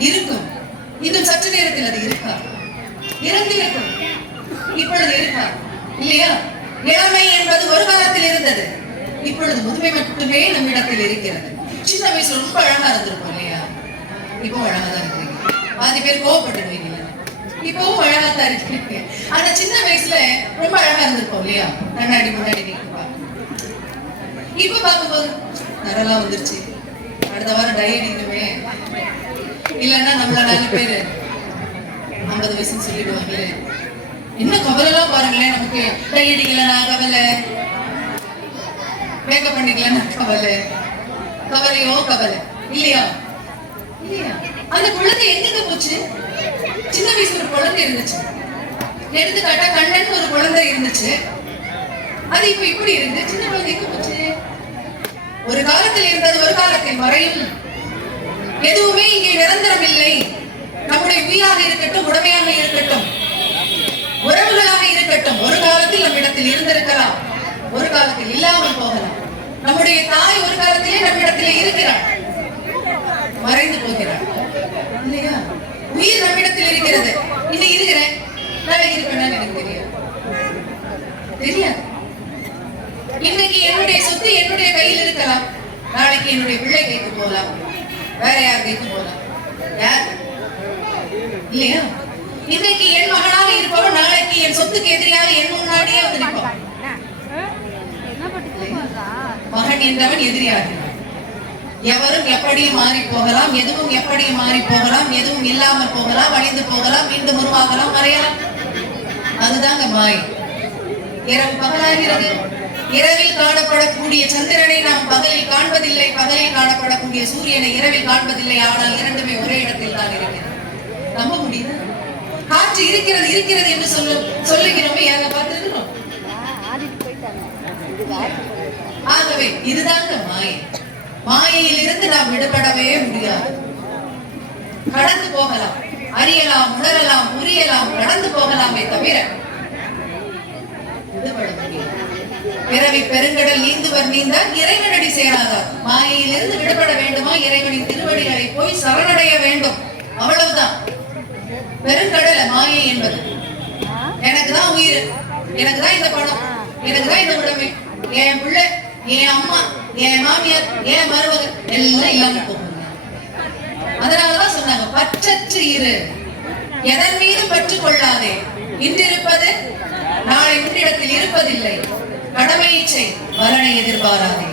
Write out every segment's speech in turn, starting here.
இருக்கும். இன்னும் சற்று நேரத்தில் அது இருக்கா இருந்திருக்கும் இப்பொழுது இருக்கா இல்லையா? இளமை என்பது ஒரு காலத்தில் இருந்தது. இப்பொழுது முதுமை மட்டுமே நம்மிடத்தில் இருக்கிறது. சின்ன வயசுல ரொம்ப அழகா இருந்திருக்கும் இல்லையா? இப்போ அழகா தான் இருக்கீங்க பாதி பேர் கோவப்பட்டுருவீங்க இப்பவும் அழகா தான் இருக்கீங்க. அந்த சின்ன வயசுல ரொம்ப அழகா இருந்திருப்போம் இல்லையா? கண்ணாடி முன்னாடி நிற்கும் இப்ப பார்க்கும்போது நரலாம் வந்துருச்சு. அடுத்த வாரம் டயட் அடிக்கணுமே இல்லைன்னா நம்மள நாலு பேரு ஐம்பது வயசுன்னு சொல்லிடுவாங்களே. என்ன கவலைலாம் பாருங்களேன் நமக்கு டை அடிக்கலன்னா கவலை. மேக்கப் பண்ணிக்கலன்னா கவலை. கவலையோ கவலை. இல்லையா? இல்லையா? அந்த குழந்தை எங்க போச்சு? சின்ன வயசுல ஒரு குழந்தை இருந்துச்சு. எடுத்துக்காட்டா கண்ணன் ஒரு குழந்தை இருந்துச்சு. அது இப்ப இப்படி இருந்து சின்ன குழந்தை எங்க போச்சு? ஒரு காலத்தில் இருந்தது ஒரு காலத்தில் வரையும் எதுவும் நிரந்தரம் இல்லை நம்முடைய உயிராக இருக்கட்டும் உடமையாக இருக்கட்டும் உறவுகளாக இருக்கட்டும் ஒரு காலத்தில் நம்மிடத்தில் இருந்திருக்கலாம் ஒரு காலத்தில் இல்லாமல் போகலாம். நம்முடைய தாய் ஒரு காலத்திலே நம்மிடத்திலே இருக்கிறாள். மறைந்து போகிறாள். இல்லையா? உயிர் நம்மிடத்தில் இருக்கிறது. இன்னைக்கு இருக்கிறேன் நாளைக்கு இருப்பேன்னு எனக்கு தெரியாது. தெரியாது. இன்னைக்கு என்னுடைய சொத்து என்னுடைய கையில் இருக்கலாம். நாளைக்கு என்னுடைய பிள்ளை கைக்கு போகலாம். வேற யார் கைக்கு போகலாம்? இல்லையா? இன்னைக்கு என் மகனாக இருப்பவன் நாளைக்கு என் சொத்துக்கு எதிரியாக என் முன்னாடியே வந்து நிற்பான். மகன் என்றவன் எதிரியாக எவரும் எப்படி மாறி போகலாம் எதுவும் எப்படி மாறி போகலாம் எதுவும் இல்லாமல் போகலாம் அழிந்து போகலாம் மீண்டும் உருவாகலாம் மறையலாம். அதுதாங்க மாய். இரவு பகலாகிறது. இரவில் காணப்படக்கூடிய சந்திரனை நாம் பகலில் காண்பதில்லை பகலில் காணப்படக்கூடிய சூரியனை இரவில் காண்பதில்லை ஆனால் இரண்டுமே ஒரே இடத்தில் தான் இருக்கிறது. நம்ப முடியுது? காற்று இருக்கிறது இருக்கிறது என்று சொல்ல சொல்லுகிறோமே அதை பார்த்துருக்கிறோம். ஆகவே இதுதாங்க மாயை. மாயையிலிருந்து நாம் விடுபடவே முடியாது. கடந்து போகலாம் அறியலாம் உணரலாம் புரியலாம் கடந்து போகலாமே தவிர விடுபட முடியாது பிறவி பெருங்கடல் நீந்துவர் நீந்தால் இறைவனடி சேராதார் மாயையிலிருந்து விடுபட வேண்டுமா? இறைவனின் திருவடிகளை போய் சரணடைய வேண்டும். அவ்வளவுதான். பெருங்கடல மாயை என்பது. எனக்கு தான் உயிர். எனக்கு தான் இந்த பணம். எனக்கு தான் இந்த உடமை. என் பிள்ளை என் அம்மா என் மாமியார் என் மருமகன் எல்லாம் இல்லாம போகுங்க அதனாலதான் சொன்னாங்க பற்றற்று இரு எதன் மீதும் பற்று கொள்ளாதே. இன்றிருப்பது நாளை உன்னிடத்தில் இருப்பதில்லை. கடமையை செய் பலனை எதிர்பாராதே.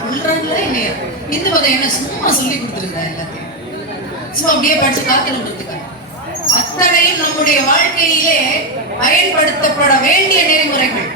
சொல்றாங்களா இல்லையா? இந்த மதம் என்ன சும்மா சொல்லி கொடுத்துருந்தா எல்லாத்தையும்? சும்மா அப்படியே படிச்சு காத்துக்கிட்டு அத்தனையும் நம்முடைய வாழ்க்கையிலே பயன்படுத்தப்பட வேண்டிய நெறிமுறைகள்.